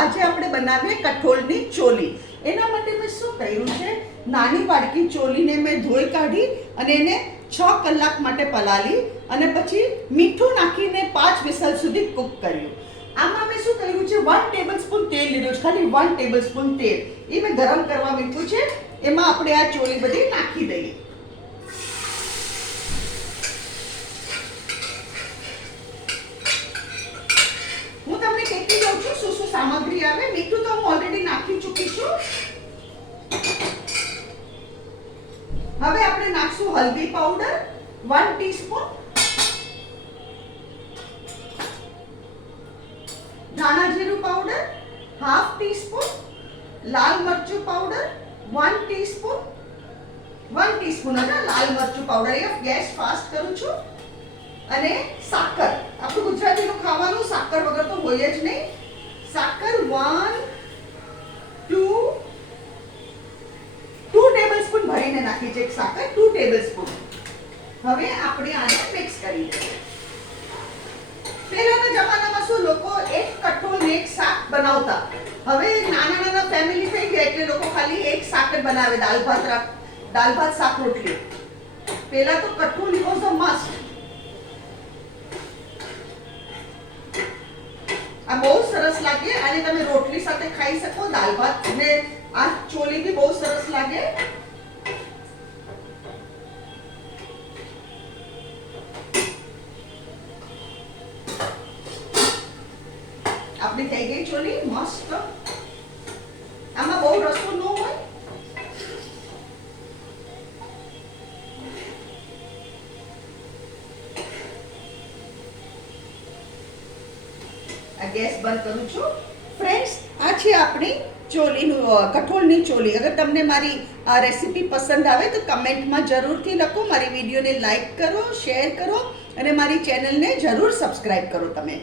આજે આપણે બનાવીએ કઠોળની ચોલી. એના માટે મેં શું કર્યું છે, નાની વાડકી ચોલીને મેં ધોઈ કાઢી અને એને 6 કલાક માટે પલાળી અને પછી મીઠું નાખીને 5 વિસલ સુધી કૂક કર્યું. આમાં મેં શું કર્યું છે, 1 ટેબલસ્પૂન તેલ લીધું છે, ખાલી 1 ટેબલસ્પૂન તેલ એ મેં ગરમ કરવા મૂક્યું છે. એમાં આપણે આ ચોલી બધી નાખી દઈએ. હું તમને કહેતી જાઉં છું શું શું સામગ્રી આવે. મીઠું તો હું ઓલરેડી નાખી ચૂકી છું. હવે આપણે નાખશું હલ્દી પાવડર 1 ટીસ્પૂન, ધાણા જીરું પાવડર 1/2 ટીસ્પૂન, લાલ મરચું પાવડર 1 ટીસ્પૂન, 1 ટીસ્પૂન હતા લાલ મરચું પાવડર. એ ગેસ ફાસ્ટ કરું છું. અને સાકર, આપણું ગુજરાતીનું ખાવાનું સાકર વગર તો હોય જ નહીં. સાકર 2 ટેબલસ્પૂન ભરીને નાખી છે. એક સાકર 2 ટેબલસ્પૂન. હવે આપણે આને મિક્સ કરી દઈએ. પહેલાના જમાનામાં શું લોકો એક કઠોળ ને એક શાક બનાવતા. હવે નાના નાના ફેમિલી થઈ ગયા એટલે લોકો ખાલી એક શાક જ બનાવે, દાળ ભાત શાક રોટલી. પહેલા તો કઠોળ વોઝ અ મસ્ટ. આ બહુ સરસ લાગે અને તમે રોટલી સાથે ખાઈ શકો. દાળ ભાત ને આ ચોલી બી બહુ સરસ લાગે. આપણી થઈ ગઈ ચોલી મસ્ત. આમાં બહુ રસો ન હોય. આ ગેસ બંધ કરું છું. ફ્રેન્ડ્સ, આ છે આપણી ચોલીનું કઠોળની ચોલી. અગર તમને મારી આ રેસીપી પસંદ આવે તો કમેન્ટમાં જરૂરથી લખો. મારી વિડીયોને લાઈક કરો, શેર કરો અને મારી ચેનલને જરૂર સબસ્ક્રાઈબ કરો તમે.